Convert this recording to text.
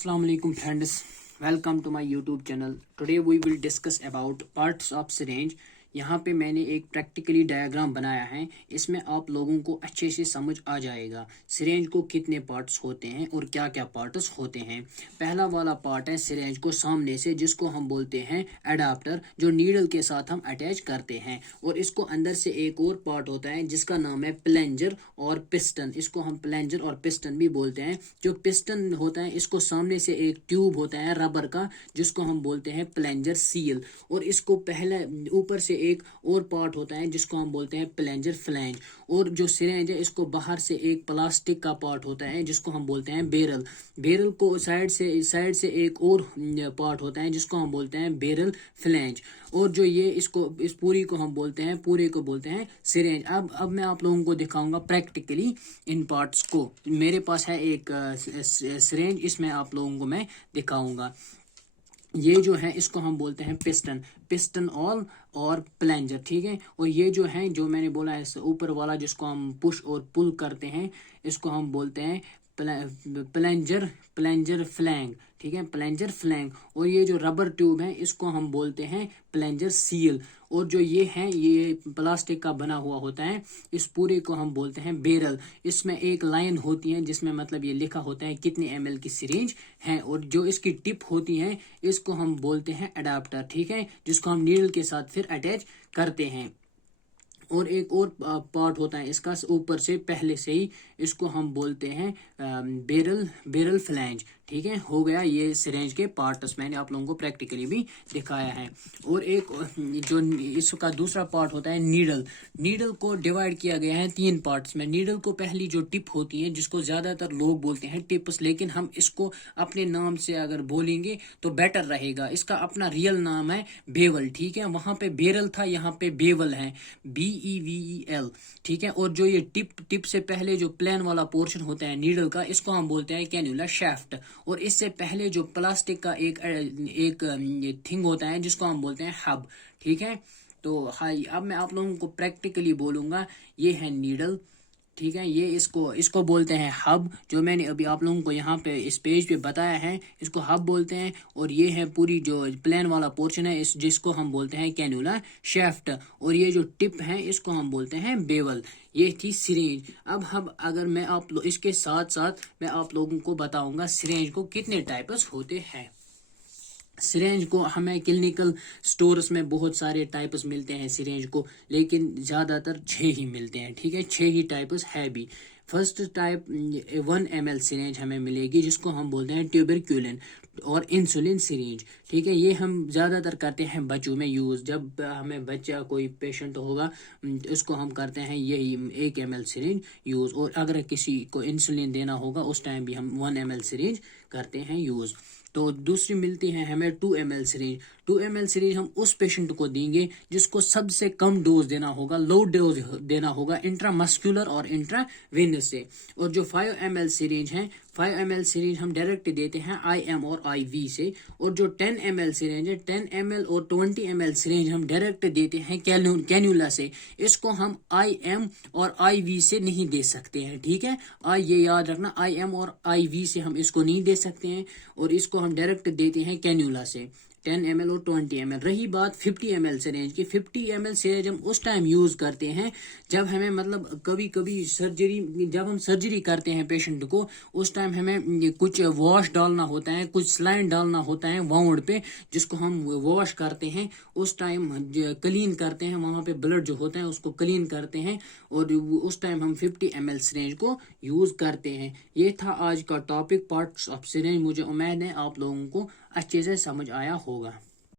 Assalamu alaikum friends, welcome to my YouTube channel. Today we will discuss about parts of syringe. यहाँ पे मैंने एक practically diagram बनाया है, इसमें आप लोगों को अच्छे से समझ आ जाएगा सिरेंज को कितने पार्ट्स होते हैं और क्या क्या पार्ट्स होते हैं। पहला वाला पार्ट है सिरेंज को सामने से, जिसको हम बोलते हैं एडाप्टर, जो नीडल के साथ हम अटैच करते हैं। और इसको अंदर से एक और पार्ट होता है जिसका नाम है प्लेंजर और पिस्टन। इसको हम प्लेंजर और पिस्टन भी बोलते हैं। जो पिस्टन होता है, इसको सामने से एक ट्यूब होता है रबर का, जिसको हम बोलते हैं प्लेंजर सील। और इसको पहले ऊपर से एक और पार्ट होता है जिसको हम बोलते हैं प्लेंजर फ्लैंज। और जो सिरेंज है, इसको बाहर से एक प्लास्टिक का पार्ट होता है जिसको हम बोलते हैं बैरल। बैरल को साइड से एक और पार्ट होता है जिसको हम बोलते हैं बैरल फ्लैंज। और जो ये इस पूरे को बोलते हैं सिरेंज। अब मैं आप लोगों को दिखाऊंगा प्रैक्टिकली इन पार्ट्स को। मेरे पास है एक सिरेंज, इसमें आप लोगों को मैं दिखाऊंगा। ये जो है इसको हम बोलते हैं पिस्टन ऑल और प्लेंजर, ठीक है। और ये जो है, जो मैंने बोला है ऊपर वाला जिसको हम पुश और पुल करते हैं, इसको हम बोलते हैं प्लेंजर फ्लैंग, ठीक है, प्लेंजर फ्लैंग। और ये जो रबर ट्यूब है, इसको हम बोलते हैं प्लेंजर सील। और जो ये है, ये प्लास्टिक का बना हुआ होता है, इस पूरे को हम बोलते हैं बैरल। इसमें एक लाइन होती है जिसमें मतलब ये लिखा होता है कितने एमएल की सिरिंज है। और जो इसकी टिप होती है, इसको हम बोलते हैं अडाप्टर, ठीक है, जिसको हम नीडल के साथ फिर अटैच करते हैं। और एक और पार्ट होता है इसका ऊपर से पहले से ही, इसको हम बोलते हैं बैरल फ्लैंज, ठीक है। हो गया ये सिरेंज के पार्ट्स, मैंने आप लोगों को प्रैक्टिकली भी दिखाया है। और एक जो इसका दूसरा पार्ट होता है नीडल को डिवाइड किया गया है 3 पार्ट्स में। नीडल को पहली जो टिप होती है, जिसको ज्यादातर लोग बोलते हैं टिप्स, लेकिन हम इसको अपने नाम से अगर बोलेंगे तो बेटर रहेगा। इसका अपना रियल नाम है बेवल, ठीक है। वहां पे बैरल था, यहाँ पे बेवल है, BEVEL, ठीक है। और जो ये टिप से पहले जो प्लेन वाला पोर्शन होता है नीडल का, इसको हम बोलते हैं कैन्युला शाफ्ट। और इससे पहले जो प्लास्टिक का एक थिंग होता है जिसको हम बोलते हैं हब, ठीक है। तो हाँ, अब मैं आप लोगों को प्रैक्टिकली बोलूंगा। ये है नीडल, ठीक है, ये इसको बोलते हैं हब। जो मैंने अभी आप लोगों को यहाँ पे इस पेज पे बताया है, इसको हब बोलते हैं। और ये है पूरी जो प्लेन वाला पोर्शन है, जिसको हम बोलते हैं कैन्युला शाफ्ट। और ये जो टिप है, इसको हम बोलते हैं बेवल। ये थी सिरेंज। अब अगर मैं इसके साथ साथ मैं आप लोगों को बताऊंगा सिरेंज को कितने टाइप्स होते हैं। सिरेंज को हमें क्लिनिकल स्टोर्स में बहुत सारे टाइप्स मिलते हैं सिरेंज को, लेकिन ज़्यादातर 6 ही मिलते हैं, ठीक है। 6 ही टाइप्स है भी। फर्स्ट टाइप 1 ml सिरेंज हमें मिलेगी, जिसको हम बोलते हैं ट्यूबरक्यूलिन और इंसुलिन सिरेंज, ठीक है। ये हम ज़्यादातर करते हैं बच्चों में यूज़। जब हमें बच्चा कोई पेशेंट होगा, इसको हम करते हैं यही 1 ml सिरेंज यूज़। और अगर किसी को इंसुलिन देना होगा, उस टाइम भी हम 1 ml सिरेंज करते हैं यूज़। तो दूसरी मिलती है हमें 2 ml सीरीज। 2 ml सीरीज हम उस पेशेंट को देंगे जिसको सबसे कम डोज देना होगा, लो डोज देना होगा इंट्रामस्कुलर और इंट्रावेनस से। और जो 5 ml सीरीज है, 5 ml सीरीज हम डायरेक्ट देते हैं IM और IV से। और जो 10 ml सीरीज है, 10 ml और 20 ml सीरीज हम डायरेक्ट देते हैं कैन्यूला से। इसको हम IM और IV से नहीं दे सकते हैं, ठीक है। ये याद रखना, IM और IV से हम इसको नहीं दे सकते हैं, और इसको हम डायरेक्ट देते हैं कैन्यूला से, 10 ml और 20 ml। रही बात 50 ml सिरेंज की, 50 ml सिरेंज हम उस टाइम यूज करते हैं जब हमें मतलब कभी जब हम सर्जरी करते हैं पेशेंट को, उस टाइम हमें कुछ वॉश डालना होता है, कुछ स्लाइन डालना होता है वाउंड पे, जिसको हम वॉश करते हैं। उस टाइम क्लीन करते हैं, वहां पे ब्लड जो होता है उसको क्लीन करते हैं, और उस टाइम हम 50 ml सिरेंज को यूज करते हैं। ये था आज का टॉपिक, पार्ट्स ऑफ सिरेंज। मुझे उम्मीद है आप लोगों को अच्छे से समझ आया होगा।